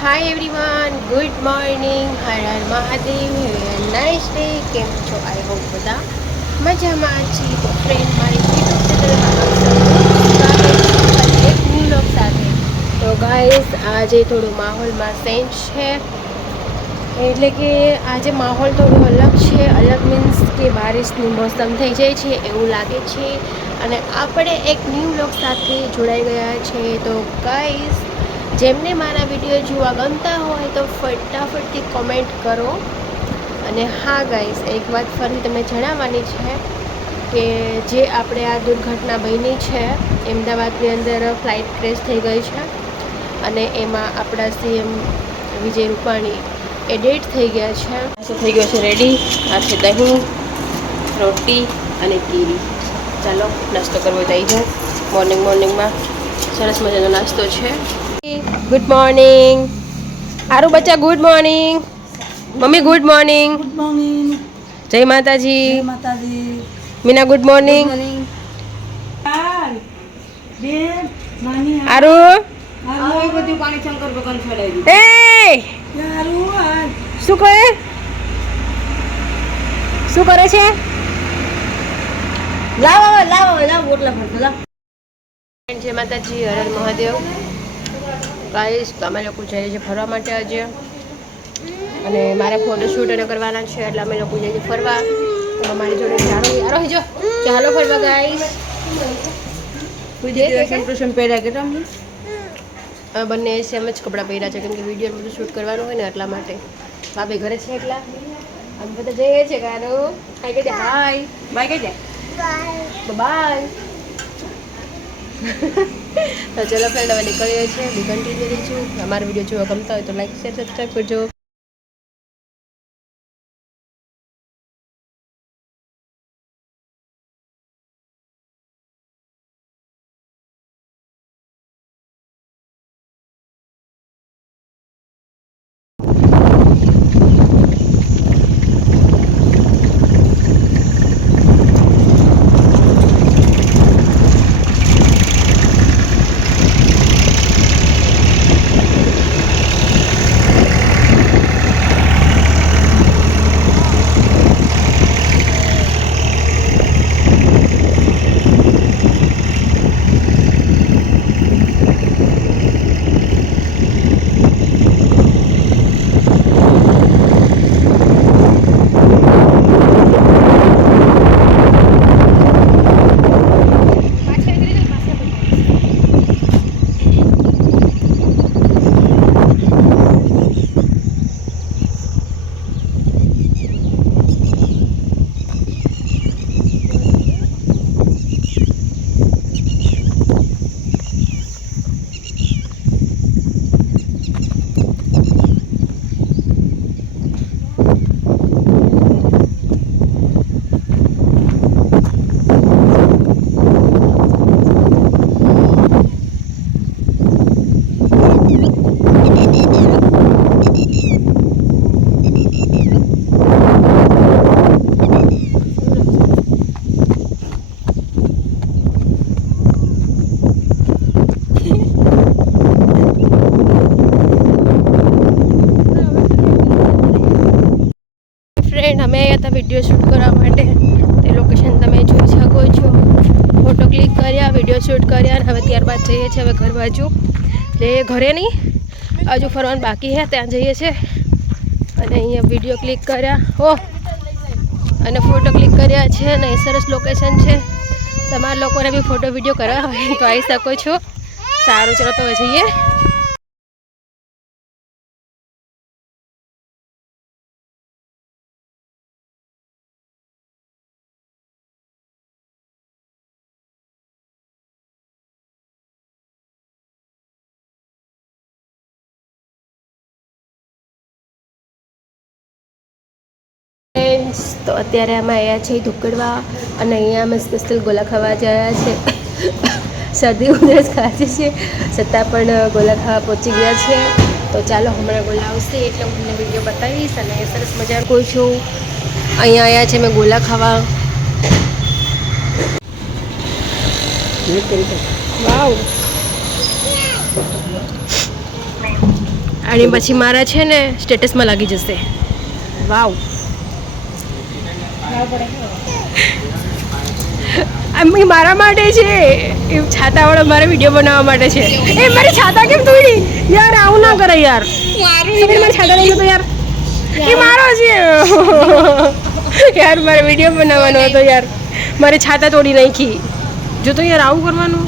હાય everyone good morning Har Har Mahadev nice day કેમ છો? I hope બધા મજામાં છીએ તો ફ્રેન્ડ મારી યુટ્યુબ ચેનલમાં એક ન્યૂ સાથે. તો ગાઈસ આજે થોડું માહોલમાં સેન્જ છે. એટલે કે આજે માહોલ થોડો અલગ છે. અલગ મીન્સ કે બારિશની મોસમ થઈ જાય છે, એવું લાગે છે. અને આપણે એક ન્યૂ લોક સાથે જોડાઈ ગયા છે. તો ગાઈસ જેમને મારા વીડિયો જોવા ગમતા હોય તો ફટાફટથી કોમેન્ટ કરો. અને હા ગાઈસ એક વાત ફરી તમે જણાવવાની છે કે જે આપણે આ દુર્ઘટના બની છે, અમદાવાદની અંદર ફ્લાઇટ ક્રેશ થઈ ગઈ છે અને એમાં આપણા સીએમ વિજય રૂપાણી એ ડેટ થઈ ગયા છે. શું થઈ ગયો છે રેડી આ છે દહીં, રોટી અને કીરી. ચાલો, નાસ્તો કરવો જઈ જાઓ. મોર્નિંગ મોર્નિંગમાં સરસ મજાનો નાસ્તો છે. ગુડ મોર્નિંગ આરું બચ્ચા good morning mummy good morning good morning જય માતાજી. જય માતાજી. મીના ગુડ મોર્નિંગ આરું શું કરે? શું કરે છે? લાવો લાવો લાવો ઓટલા ફરતા લાવો. જય માતાજી હર હર મહાદેવ. ગાઈસ તો અમે લોકો જઈએ છીએ ફરવા માટે આજે. અને મારે ફોટોશૂટ અને કરવાના છે એટલે અમે લોકો જઈએ ફરવા. તો અમારી જોડે ચાલો યારો જો. ચાલો ફરવા ગાઈસ સેમ્પ્રેશન પહેર્યા કે તમને? બંને સેમ જ કપડાં પહેર્યા છે કેમ કે વીડિયો બધું શૂટ કરવાનું હોય ને એટલા માટે. ભાભી ઘરે છે એટલા. અમે બધા જઈએ છીએ ગારો હાય કહી દે હાય બાય જાય બાય તો ચલો ફ્રેન્ડ હવે નીકળીએ છીએ. બી કન્ટિન્યુ રહીશું. અમારો વીડિયો જોવા ગમતા હોય તો લાઈક શેર સબસ્ક્રાઈબ કરજો ફ્રેન્ડ અમે આવ્યા હતા વીડિયો શૂટ કરવા માટે તે લોકેશન તમે જોઈ શકો છો. ફોટો ક્લિક કર્યા વીડિયો શૂટ કર્યા અને હવે ત્યારબાદ જઈએ છીએ હવે ઘર બાજુ. એટલે ઘરે નહીં, હજુ ફરવાનું બાકી છે, ત્યાં જઈએ છીએ. અને અહીંયા વીડિયો ક્લિક કર્યા. હો અને ફોટો ક્લિક કર્યા છે અને સરસ લોકેશન છે. તમારા લોકોને બી ફોટો વીડિયો કરવા હોય તો આવી શકો છો. સારું, ચલો તો જઈએ. ફ્રેન્ડ્સ તો અત્યારે અમે આવ્યા છીએ ધુકડવા અને અહીંયા અમે સ્પેશિયલ ગોલા ખાવા જયા છે. શરદી ઉધરસ ખાધી છે. છતાં પણ ગોલા ખાવા પહોંચી ગયા છે. તો ચાલો હમણાં ગોલા આવશે એટલે હું તમને વીડિયો બતાવીશ અને સરસ મજા કોઈ છું. અહીંયા આવ્યા છે મેં ગોલા ખાવા. વાવ. અને પછી મારા છે ને સ્ટેટસમાં લાગી જશે. વાવ. આમ મારા માટે છે. એ છાતાવાળો મારે વીડિયો બનાવવા માટે છે. એ મારી છાતા કેમ તોડી? યાર આવું ના કરે યાર. મારી છાતા લઈ તો યાર. એ મારો છે. યાર મારે વીડિયો બનાવવાનો હતો યાર. મારે છાતા તોડી નાખી. જો તો યાર આવું કરવાનું.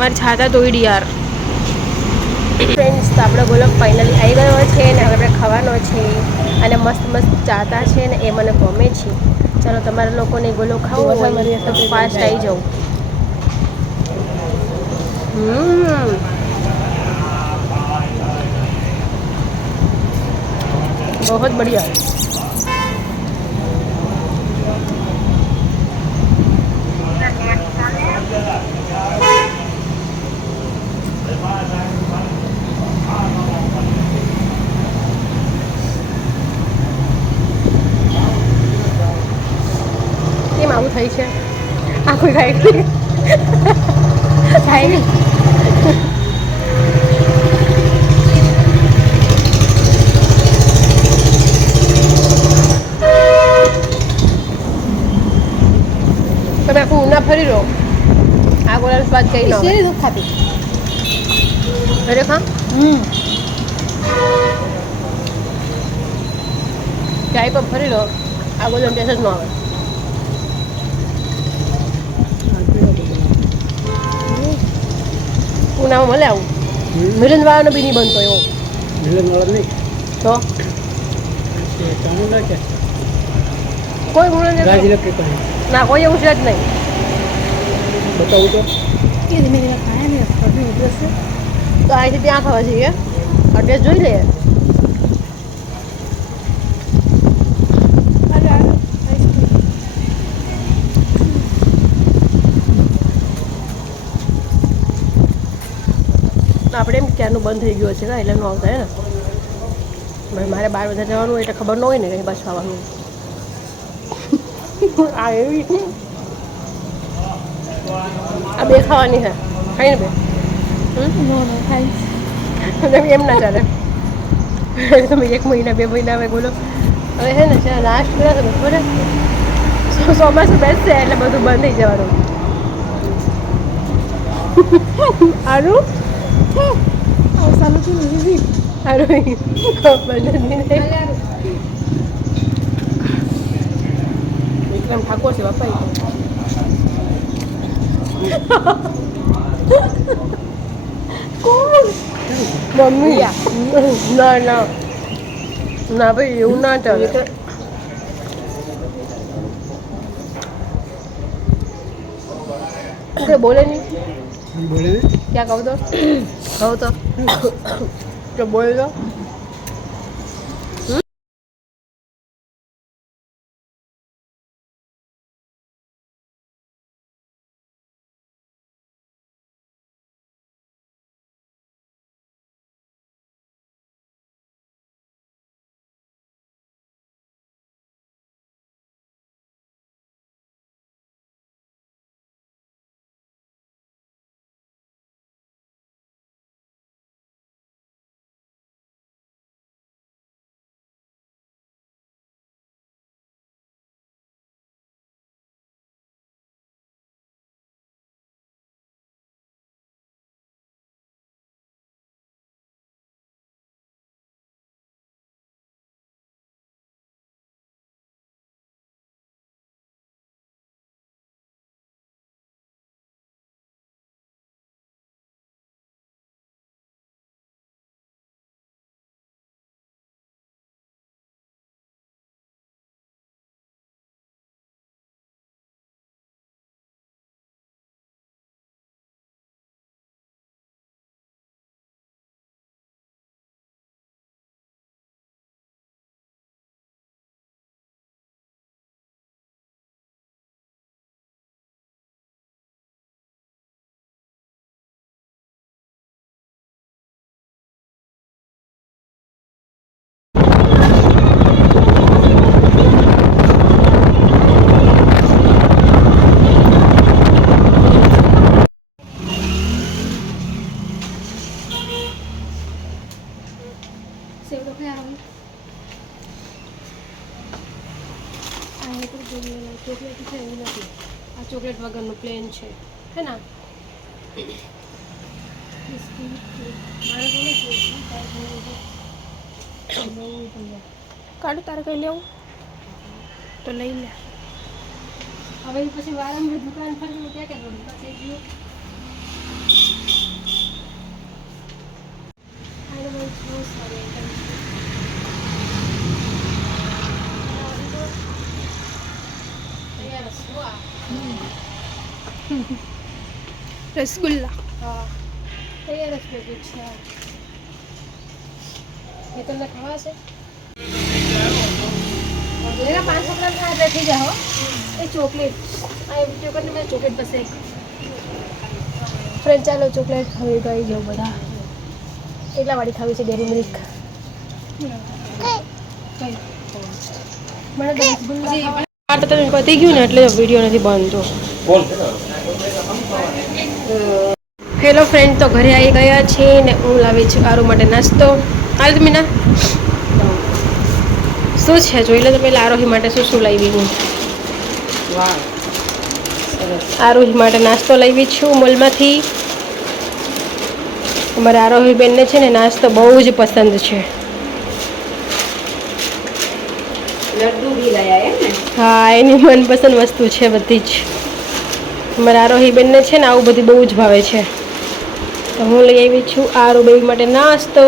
મારી છાતા તોડી યાર. ફ્રેન્ડ્સ તો આપણો ગોલક ફાઇનલી આવી ગયો છે ને ખાવાનો છે અને મસ્ત મસ્ત ચાતા છે ને એ મને ગમે છે. ચાલો તમારા લોકોને ગોલો ખાવો હોય તો ફાસ્ટ આવી જાઉં બહુ બઢિયા. Bye-bye. થાય છે. આખું થાય થાય નહીં. તમે આખું ઉના ફરી રહો આ ગોળાનો સ્વાદ કઈ લો શેરી દુઃખ ખાતી. અરે ખા હમ. ચાય પર ફરી લો. આ ગોળાનો ટેસ્ટ જ ન આવે. ઉનામાં મળે આવું? મિલનવાળાનો બી નહીં બનતો એવો. તો? કોઈ ગુણ નથી. ના કોઈ એવું છે જ નહીં. કે ધીમે ધીમે ખાય ને તો અહીંથી ત્યાં ખાવા જઈએ. અડ્રેસ જોઈ લઈએ. આપણે એમ ક્યારનું બંધ થઈ ગયું છે ને? એટલે ન આવતા ને? મારે બાર બધા જવાનું એટલે ખબર ન હોય ને કંઈ પાછું આવવાનું. આ એવી આ બે ખાવાની છે. ખાઈ ને બે. તમે એમ ના ચાલે. તમે એક મહિના, બે મહિના હવે બોલો. હવે છે ને લાસ્ટ કર્યા તમે ખબર ચોમાસું બેસશે એટલે બધું બંધ થઈ જવાનું. આનું? અવસાનું છું નહીં આનું બંધ જ નહીં થાય. વિક્રમ ઠાકોર છે બાપા ઈ તો. કોણ મમ્મી ના ના ના ભાઈ એવું ના ચાલે કે બોલે નહીં ક્યાં કહું તો કહું તો કે બોલ તો સેવ કાઢ તારે કઈ લેવું? તો લઈ લે. હવે પછી વારંવાર દુકાન ફરીને ક્યાં કે રોડ પાસે ગયું. રસગુલ્લા. હા તૈયાર જ ભેગું છે. એ તમને ખાવા છે એના પાંચસો ગ્રામ થાય એટલે થઈ જાય હો એ ચોકલેટ આ ચોકલેટ મેં ચોકલેટ ફ્રેન્ડ ચાલો ચોકલેટ હવે ગઈ જેવું બધા એટલા વાળી ખાવી છે ડેરી મિલ્ક મને પતી ગયું ને એટલે વીડિયો નથી બનતો હેલો ફ્રેન્ડ તો ઘરે આવી ગયા છે ને હું લાવી છું આરો માટે નાસ્તો હાલ મીના. શું છે? જોઈ લો તો પહેલાં આરોહી માટે શું શું લાવી હું. આરોહી માટે નાસ્તો લાવી છું મોલમાંથી. અમારા આરોહી બેનને છે ને નાસ્તો બહુ જ પસંદ છે. હા એની મનપસંદ વસ્તુ છે બધી જ. મારા આરોહી બેનને છે ને આવું બધું બહુ જ ભાવે છે. તો હું લઈ આવી છું આરો બેબી માટે નાસ્તો.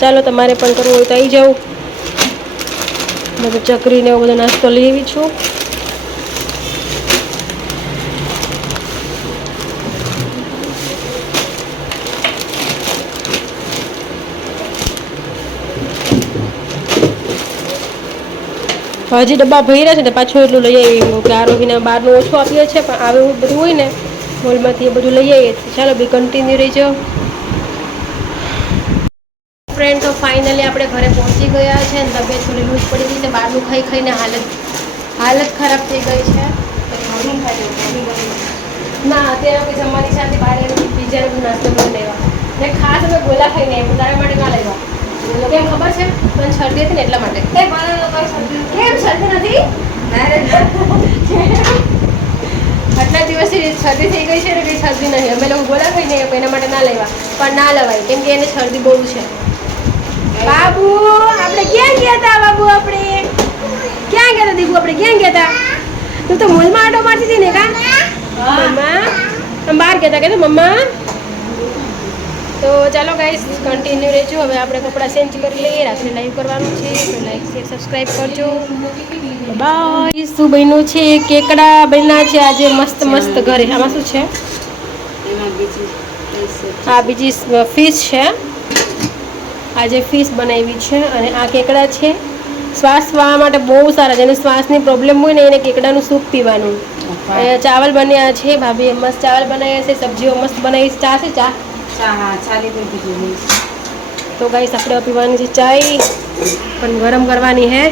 ચાલો તમારે પણ કરવું હોય તો આવી જાઓ. બધું ચકરીને એવો બધો નાસ્તો લઈ આવી છું. હજી ડબ્બા ભર્યા છે ને પાછું એટલું લઈ આવી કે આરોહીને બહારનું ઓછું આપીએ છે, પણ આવે એવું બધું હોય ને, મોલમાંથી એ બધું લઈ આવીએ છીએ. ચાલો બી કન્ટિન્યુ રહીજો ફ્રેન્ડ તો ફાઇનલી આપણે ઘરે પહોંચી ગયા છે અને તબિયત થોડી લૂઝ પડી ગઈ છે. બહારનું ખાઈ ખાઈને હાલત હાલત ખરાબ થઈ ગઈ છે. ના અત્યારે કોઈ જમવાની સાથે બહાર બીજાને નાસ્તો કરી લેવા ને ખાસ અમે ગોલા ખાઈને આવ્યું તારા માટે ના લેવા. કેમ ખબર છે? મને શરદી હતી ને એટલા માટે. કેમ શરદી નથી? આટલા દિવસથી શરદી થઈ ગઈ છે ને કંઈ શરદી નહીં. અમે લોકો ગોળા ખાઈને એના માટે ના લેવા. પણ ના લેવાય કેમ કે એને શરદી બહુ છે. બાબુ આપણે ક્યાં ગયા હતા બાબુ આપણે? ક્યાં ગયા હતા દીપુ આપણે ક્યાં ગયા હતા? તું તો મોલમાં આટો મારતી હતી ને કા? મમ્મા બહાર ગયા હતા કે મમ્મા? તો ચાલો ગાઈસ કન્ટિન્યુ રહેજો. હવે આપણે કપડાં ચેન્જ કરી લઈએ. રાત્રે લાઈવ કરવાનું છે. તો લાઈક શેર સબસ્ક્રાઈબ કરજો. બાય શું બન્યું છે કેકડા બન્યા છે. આજે મસ્ત મસ્ત ઘરે. આમાં શું છે. આ બીજી ફિશ છે. આજે ફિશ બનાવી છે અને આ કેકડા છે. શ્વાસ વાળવા માટે બહુ સારા જેને શ્વાસની પ્રોબ્લેમ હોય ને એને કેકડાનું સૂપ પીવાનું. ચાવલ બન્યા છે ભાભીએ મસ્ત ચાવલ બનાવ્યા છે સબ્જીઓ મસ્ત બનાવી છે. ચા છે ચા? તો ગાઈસ આપણે પીવાની છે ચાય. પણ ગરમ કરવાની હે.